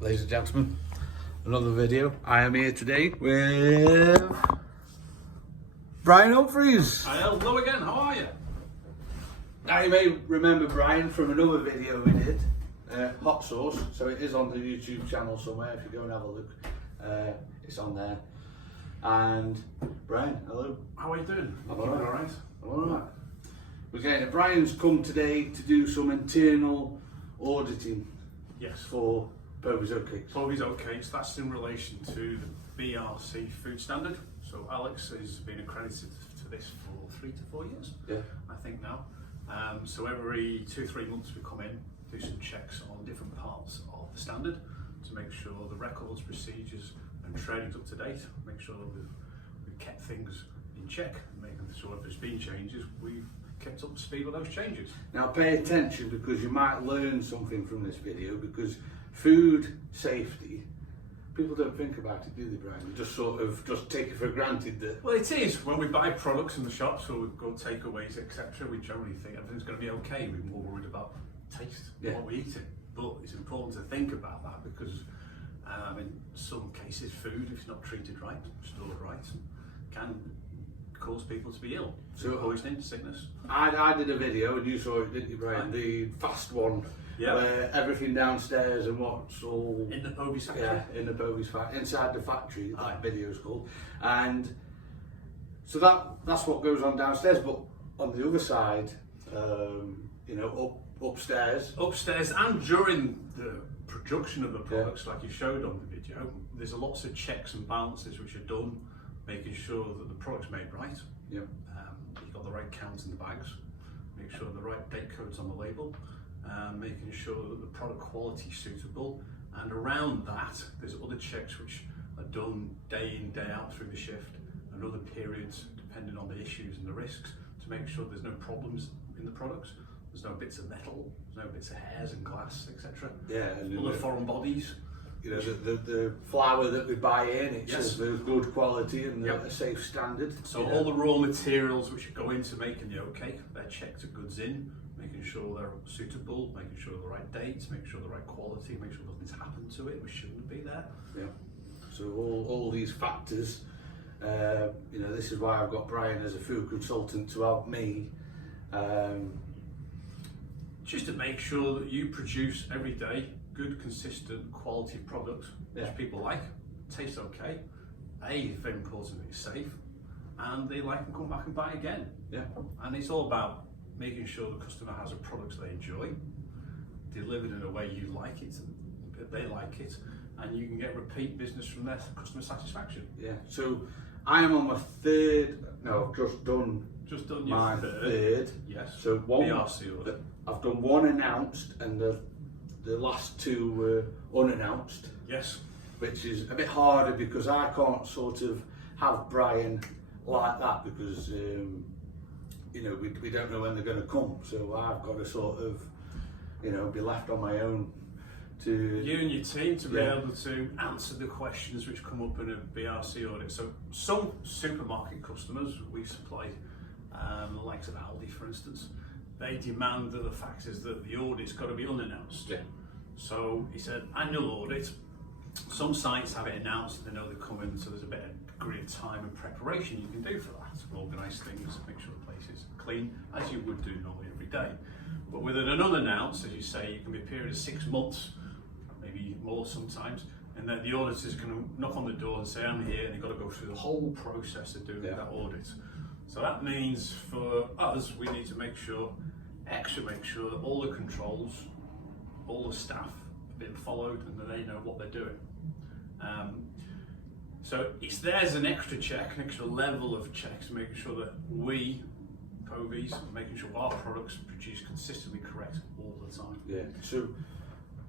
Ladies and gentlemen, another video. I am here today with Brian Humphreys. Hello again, how are you? Now you may remember Brian from another video we did, hot sauce, so it is on the YouTube channel somewhere if you go and have a look. It's on there. And Brian, hello. How are you doing? I'm Keeping alright. alright? I'm alright. Brian's come today to do some internal auditing Yes. for Povey's Oat Cakes. Povey's Oat Cakes, that's in relation to the BRC food standard. So Alex has been accredited to this for 3 to 4 years, Yeah. I think now. So every 2-3 months we come in, do some checks on different parts of the standard to make sure the records, procedures and training's up to date, make sure that we've kept things in check, making sure if there's been changes, we've kept up to speed with those changes. Now pay attention because you might learn something from this video, because food safety, people don't think about it, do they, Brian? You just sort of just take it for granted that... Well, it is. When we buy products in the shops or we go takeaways, etc., we generally think everything's going to be okay. We're more worried about taste, Yeah. what we eat it. But it's important to think about that because in some cases food, if it's not treated right, stored right, can cause people to be ill. So poisoning, sickness. I did a video and you saw it, didn't you, Brian? Right. The fast one, Yeah. where everything downstairs and what's all... In the Povey's factory. Yeah, in the Povey's factory, inside the factory, Aye. that video's called. And so that's what goes on downstairs, but on the other side, you know, upstairs. Upstairs and during the production of the products, like you showed on the video, there's lots of checks and balances which are done, making sure that the product's made right. Yeah. You've got the right count in the bags, make sure the right date code's on the label, making sure that the product quality is suitable, and around that there's other checks which are done day in, day out through the shift, and other periods depending on the issues and the risks to make sure there's no problems in the products. There's no bits of metal, there's no bits of hairs and glass, etc. Yeah, and Other foreign bodies. you know, the flour that we buy in, it Yes. says there's good quality and Yep. a safe standard. So you know. all the raw materials which go into making the oat cake, they're checked at goods in, making sure they're suitable, making sure the right dates, make sure the right quality, make sure nothing's happened to it which shouldn't be there. Yeah. So all these factors, you know, this is why I've got Brian as a food consultant to help me. Just to make sure that you produce every day good, consistent, quality products Yeah. which people like, taste okay, very important, it's safe, and they like and come back and buy again. Yeah. And it's all about making sure the customer has a product they enjoy, delivered in a way you like it, and they like it, and you can get repeat business from their customer satisfaction. Yeah. So I am on my third. No, I've just done Just done your my third. Yes. So one. BRC order. I've done one announced, and the last two were unannounced, Yes. which is a bit harder because I can't sort of have Brian like that because you know we don't know when they're going to come, so I've got to sort of, you know, be left on my own to You and your team to be Yeah. able to answer the questions which come up in a BRC audit. So some supermarket customers we supply, the likes of Aldi for instance, they demand that the fact is that the audit's got to be unannounced. Yeah. So it's an annual audit. Some sites have it announced, they know they're coming, so there's a bit of degree of time and preparation you can do for that. Organise things, make sure the place is clean, as you would do normally every day. But with an unannounced, as you say, it can be a period of 6 months, maybe more sometimes, and then the auditor's going to knock on the door and say, I'm here, and you've got to go through the whole process of doing Yeah. that audit. So that means for us, we need to make sure that all the controls, all the staff are being followed and that they know what they're doing. So it's there's an extra check, an extra level of checks, making sure that we, Povey's, are making sure our products produce consistently correct all the time. Yeah.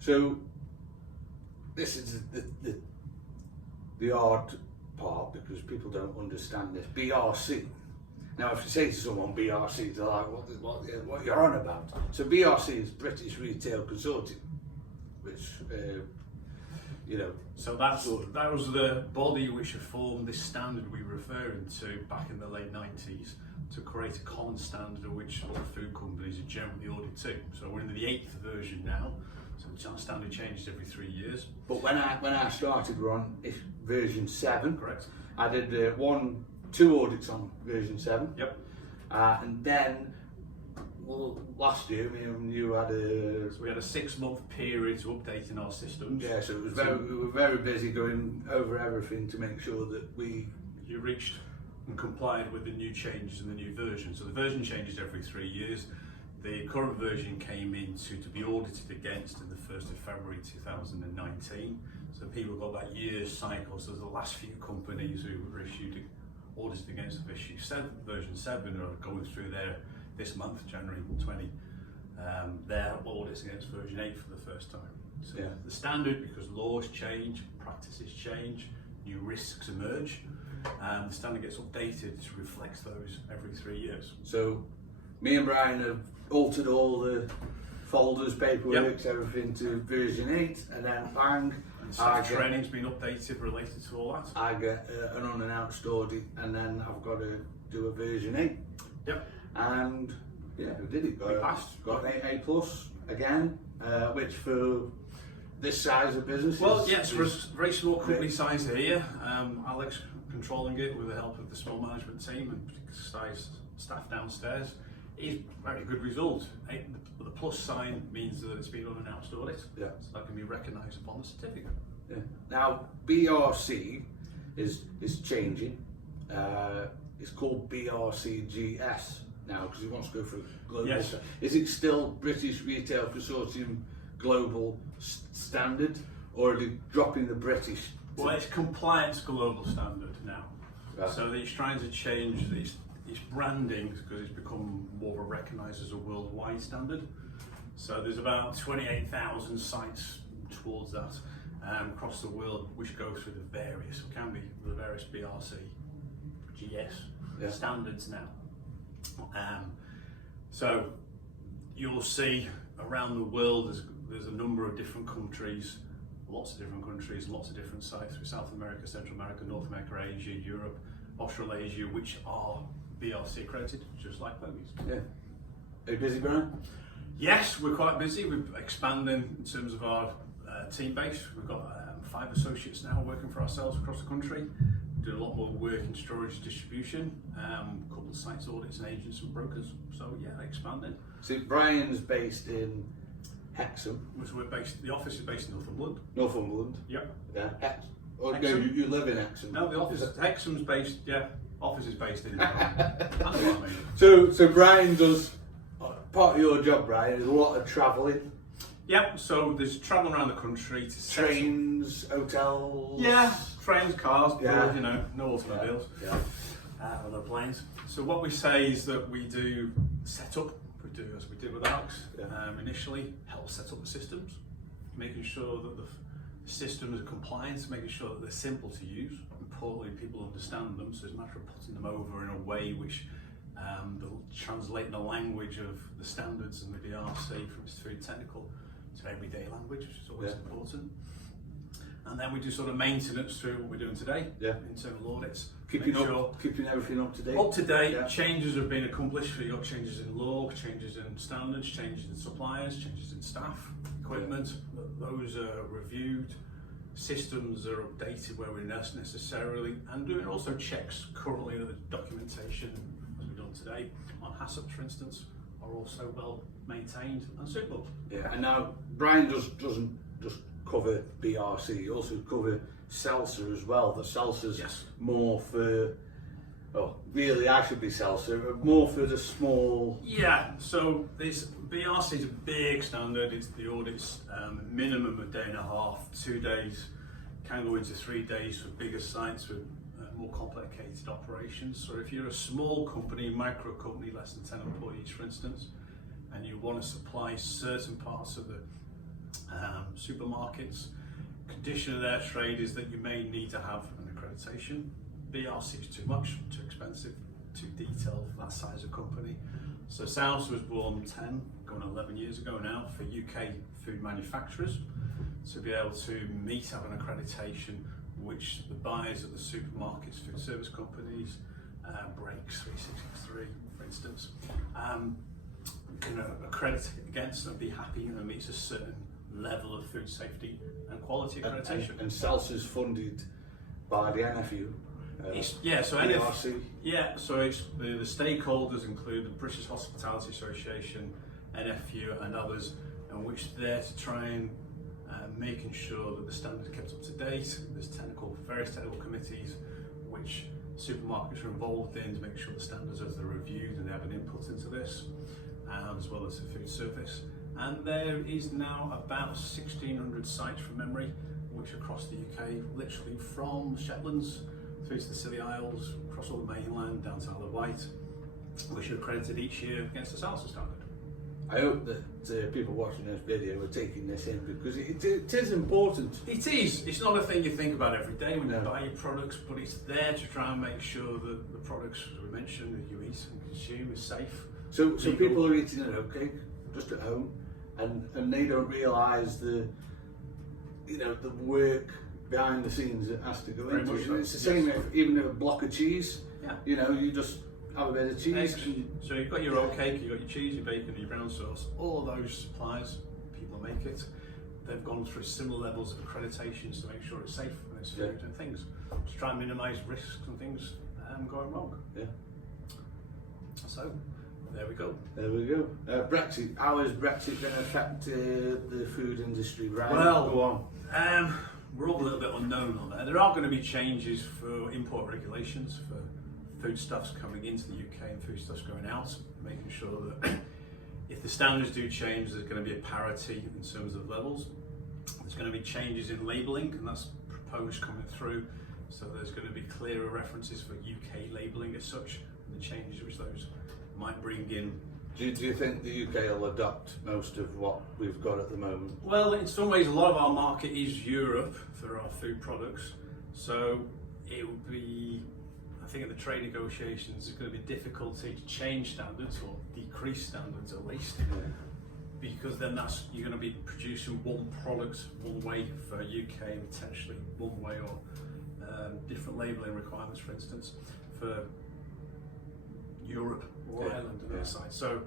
So this is the hard part because people don't understand this. BRC. Now, if you say to someone BRC, they're like, what you're on about? So BRC is British Retail Consortium, which you know. So that was the body which formed this standard we were referring to back in the late 90s to create a common standard of which other food companies are generally audited to. So we're in the 8th version now. So the standard changes every 3 years. But when I started, we were on version 7. Correct. I did 2 audits on version 7. Yep. And then, well, last year, me and you had a... So we had a 6-month period to updating our systems. Yeah, so it was we were very busy going over everything to make sure that you reached and complied with the new changes and the new version. So the version changes every 3 years. The current version came in to be audited against in the 1st of February 2019. So people got that year's cycle. So the last few companies who were issued audited against version 7 are going through this month, January 20, their audits against version 8 for the first time. So yeah. The standard, because laws change, practices change, new risks emerge, the standard gets updated to reflect those every 3 years. So me and Brian have altered all the folders, paperwork, everything to version 8, and then bang, And staff training's been updated related to all that. I get an unannounced audit, and then I've got to do a version 8. Yep. And yeah, we did it. We passed. Got an 8A plus again, which for this size of business. Well, yes, for a very small company size here, Alex controlling it with the help of the small management team and size staff downstairs is a very good result. The plus sign means that it's been unannounced audit, Yeah. so that can be recognised upon the certificate. Yeah. Now BRC is changing. It's called BRCGS now because he wants to go for global. Yes. Is it still British Retail Consortium Global Standard, or are they dropping the British? Well, it's compliance global standard now. Right. So he's trying to change its branding because it's become more recognised as a worldwide standard. So there's about 28,000 sites towards that across the world which go through the various BRC, GS standards now. So you'll see around the world there's a number of different countries, lots of different sites through South America, Central America, North America, Asia, Europe, Australasia, which are BRC accredited, just like Bogies. Yeah. Are you busy, Brian? Yes, we're quite busy. We're expanding in terms of our team base. We've got 5 associates now working for ourselves across the country. Doing a lot more work in storage distribution, a couple of sites audits and agents and brokers. So yeah, expanding. See, Brian's based in Hexham. So the office is based in Northumberland. Northumberland. Yep. Yeah. No, Hexham. you live in Hexham. No, the office Hexham's based. Yeah, office is based in. So Brian does part of your job, Brian, is a lot of travelling. Yep. So there's travel around the country to Trains, hotels. Yeah, trains, cars, yeah. No automobiles. Yeah. Or no planes. So what we say is that we do set up. We do as we did with Alex initially, help set up the systems, making sure that the systems are compliant, making sure that they're simple to use. Importantly, people understand them, so it's a matter of putting them over in a way which they'll translate the language of the standards and the BRC from its very technical to everyday language, which is always important. And then we do sort of maintenance through what we're doing today, internal audits. Keeping everything up to date. Up to date, changes have been accomplished. So you've got changes in law, changes in standards, changes in suppliers, changes in staff, equipment. Those are reviewed. Systems are updated where we're necessarily, and doing also checks currently that the documentation, as we've done today, on HACCPs, for instance, are also well maintained and suitable. Yeah, and now Brian doesn't just cover BRC, he also cover Salsa as well. The Salsa's more for, really I should be Salsa, more for the small... Yeah, so this BRC is a big standard. It's the audits minimum a day and a half, 2 days, can go into 3 days for bigger sites with more complicated operations. So if you're a small company, micro company, less than 10 employees for instance, and you want to supply certain parts of the supermarkets, condition of their trade is that you may need to have an accreditation. BRC is too much, too expensive, too detailed for that size of company. So Salsa was born 10, going 11 years ago now, for UK food manufacturers to be able to have an accreditation which the buyers at the supermarkets, food service companies, Breaks 363 for instance, can accredit against and be happy and it meets a certain level of food safety and quality accreditation. And Salsa's funded by the NFU. So BRC. So it's the stakeholders include the British Hospitality Association, NFU, and others, in which they're to try and making sure that the standards are kept up to date. There's various technical committees which supermarkets are involved in to make sure the standards are reviewed and they have an input into this, as well as the food service. And there is now about 1,600 sites from memory, which are across the UK, literally from Shetlands through to the Scilly Isles, across all the mainland, down to Isle of Wight, which are accredited each year against the Salsa standard. I hope that people watching this video are taking this in, because it is important. It is. It's not a thing you think about every day when you No. buy your products, but it's there to try and make sure that the products, as we mentioned, that you eat and consume is safe. So legal. people are eating an oat cake just at home, and they don't realise the work behind the scenes that has to go Very into much it. so, It's the same yes. even a block of cheese. Yeah. You just have a bit of cheese. So you've got your oat cake, you've got your cheese, your bacon, your brown sauce, all of those suppliers, people who make it, they've gone through similar levels of accreditations to make sure it's safe and it's food and things, to try and minimise risks and things going wrong. Yeah. So, there we go. There we go. Brexit. How is Brexit going to affect the food industry? Right. Well, go on. We're all a little bit unknown on there. There are going to be changes for import regulations for foodstuffs coming into the UK and foodstuffs going out, making sure that if the standards do change, there's going to be a parity in terms of levels. There's going to be changes in labelling, and that's proposed coming through. So there's going to be clearer references for UK labelling as such, and the changes which those might bring in. Do you think the UK will adopt most of what we've got at the moment? Well, in some ways, a lot of our market is Europe for our food products. So it would be, I think, in the trade negotiations, there's going to be difficulty to change standards or decrease standards at least, because then you're going to be producing one product one way for UK and potentially one way, or different labelling requirements, for instance, for Europe or Ireland and other sides. So,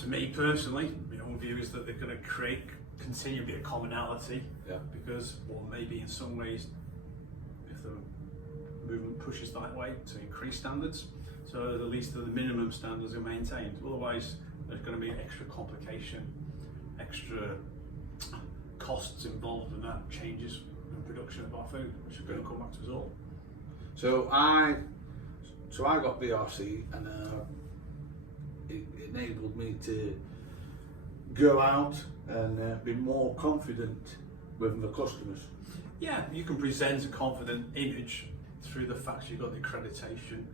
to me personally, my own view is that they're going to continue to be a commonality, because, or maybe in some ways, if the movement pushes that way, to increase standards, so at least the minimum standards are maintained. Otherwise, there's going to be extra complication, extra costs involved in that, changes in production of our food, which are going to come back to us all. So I got BRC, and it enabled me to go out and be more confident with the customers. Yeah, you can present a confident image through the fact you've got the accreditation,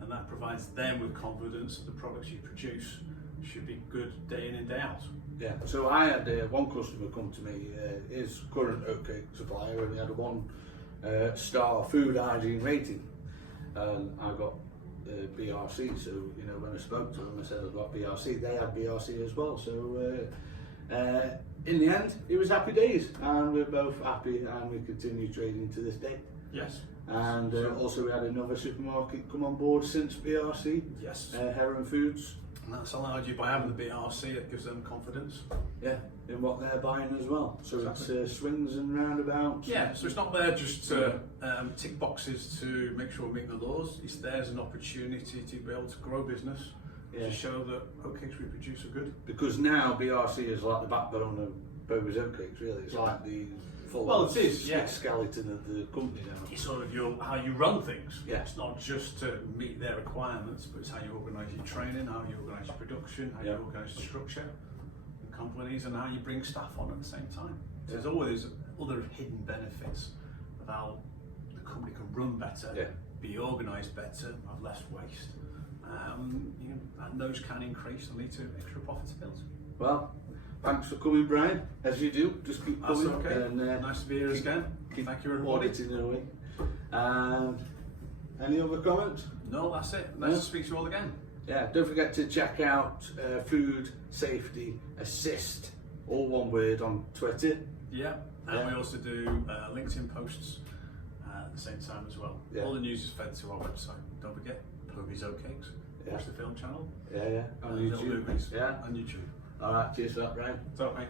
and that provides them with confidence that the products you produce should be good day in and day out. Yeah, so I had one customer come to me, his current oat cake supplier, and he had a 1-star food hygiene rating, and I got BRC. So when I spoke to them, I said I've got BRC. They had BRC as well. So in the end, it was happy days, and we're both happy, and we continue trading to this day. Yes. And also we had another supermarket come on board since BRC. Yes. Heron Foods. And that's allowed you by having the BRC, that gives them confidence. Yeah, in what they're buying as well. So Exactly. It's swings and roundabouts. Yeah, so it's not there just to tick boxes to make sure we meet the laws. It's there as an opportunity to be able to grow business, to show that oat cakes we produce are good. Because now BRC is like the backbone of Bogus Oat Cakes, really. It's like the full it is, yeah. skeleton of the company now. It's sort of how you run things. Yeah. It's not just to meet their requirements, but it's how you organise your training, how you organise your production, how you organise the structure, the companies, and how you bring staff on at the same time. So there's always other hidden benefits of how the company can run better, be organised better, have less waste, and those can increase and lead to extra profitability. Well, thanks for coming, Brian. As you do, just keep coming. That's okay. And, nice to be here again. Thank you, everybody. Auditing away. Any other comments? No, that's it. Nice to speak to you all again. Yeah, don't forget to check out Food Safety Assist, all one word, on Twitter. Yeah, and we also do LinkedIn posts at the same time as well. Yeah. All the news is fed to our website. Don't forget, Ploby's Oat Cakes. Watch the film channel. Yeah, on Little YouTube. movies Yeah. on YouTube. All right, cheers for that, Brian. So, mate.